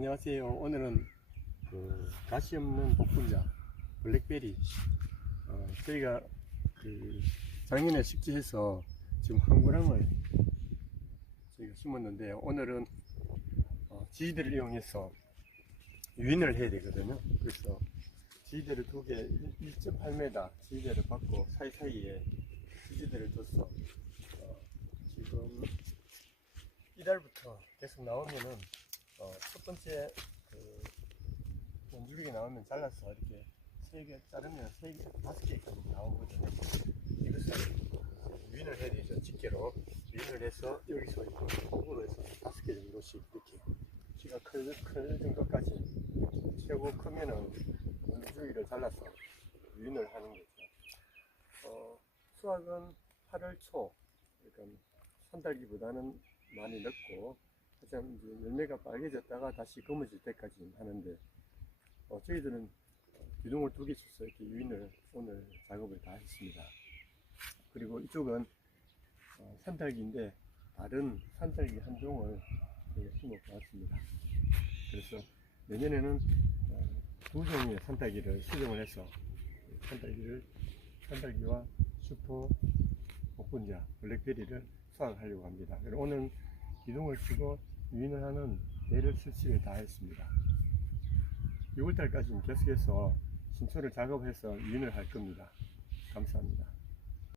안녕하세요. 오늘은 가시 없는 복분자 블랙베리 저희가 작년에 식재해서 지금 한 그램을 저희가 심었는데, 오늘은 지지대를 이용해서 유인을 해야 되거든요. 그래서 지지대를 두 개 1.8m 지지대를 받고 사이사이에 지지대를 둬서 지금 이달부터 계속 나오면은 첫 번째 원줄기 나오면 잘라서 이렇게 3개 자르면 3개, 5개까지 나오거든요. 이것을 유인을 해야 되죠. 집게로 유인을 해서 여기서 목으로 해서 5개 정도씩 이렇게 키가 클 정도까지, 최고 크면은 원줄기를 잘라서 유인을 하는 거죠. 수확은 8월 초, 그러니까 산딸기보다는 많이 늦고, 하여튼 이제 열매가 빨개졌다가 다시 검어질 때까지 하는데, 저희들은 기둥을 2개 쳐서 이렇게 유인을 오늘 작업을 다 했습니다. 그리고 이쪽은 산딸기인데 다른 산딸기 한 종을 저희가 심어 보았습니다. 그래서 내년에는 2종의 산딸기를 수정을 해서 산딸기와 슈퍼 복분자 블랙베리를 수확하려고 합니다. 오늘 기둥을 치고 유인을 하는 대를 설치를 다 했습니다. 6월달까지는 계속해서 신초를 작업해서 유인을 할 겁니다. 감사합니다.